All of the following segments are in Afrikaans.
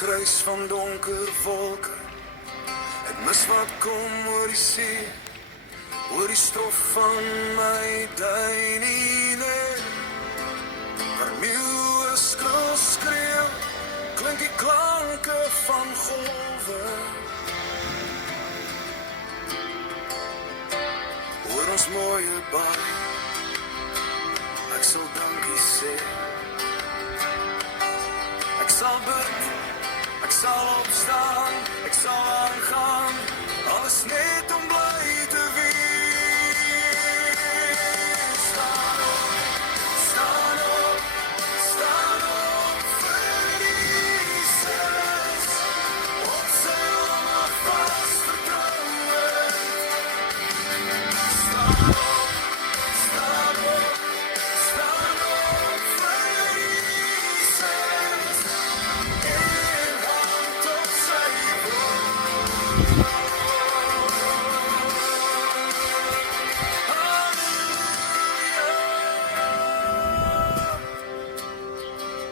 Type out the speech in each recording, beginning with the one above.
grys van donker wolke. Ek mis wat kom oor die see, oor die stof van my duinine. Waar meeuwe skril skreeu, klink die klanke van golwe. Oor ons mooie baai, ek sal dankie sê. Ek sal bid, ek sal opstaan, ek sal aangaan, alles net om bly te wees. Staan op, staan op, staan op vir Jesus, op sy arme vas vertroue. Staan op, staan op, staan op vir Jesus, en hand op sy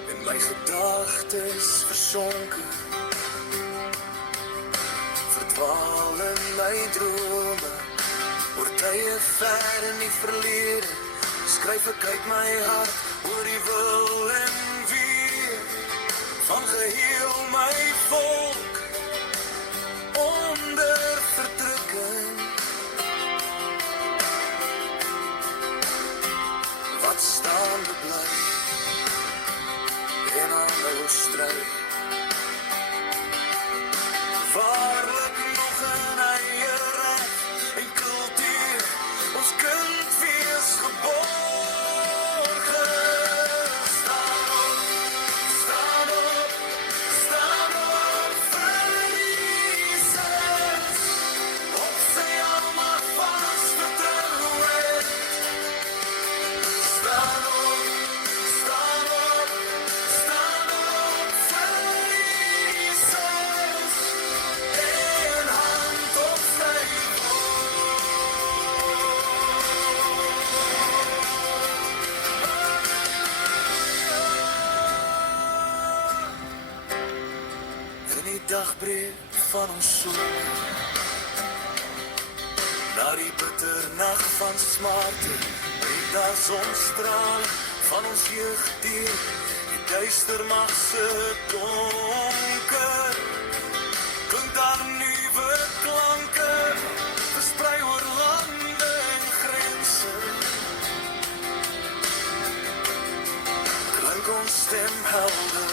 in my gedagtes versonke, verdwaal in my drome, oor tye ver in die verlede, skryf ek uit my hart, oor die wil en weer, van geheel my volk, onder verdrukking. Wat staande bly, en aanhou stry. Waarlik nog in eie reg en kultuur, ons kind wees geborge. Staan op, staan op, staan op vir Jesus, op sy arme vas vertroue. Staan op, staan op, staan op vir Jesus, en hand op sy in die dagbreek van ons soek, na die bitter nag van smarte, breek daar sonstraal van ons jeug deur, die duister mag se donker, klink daar nuwe klanke, versprei oor lande en grense, klink ons stem helder.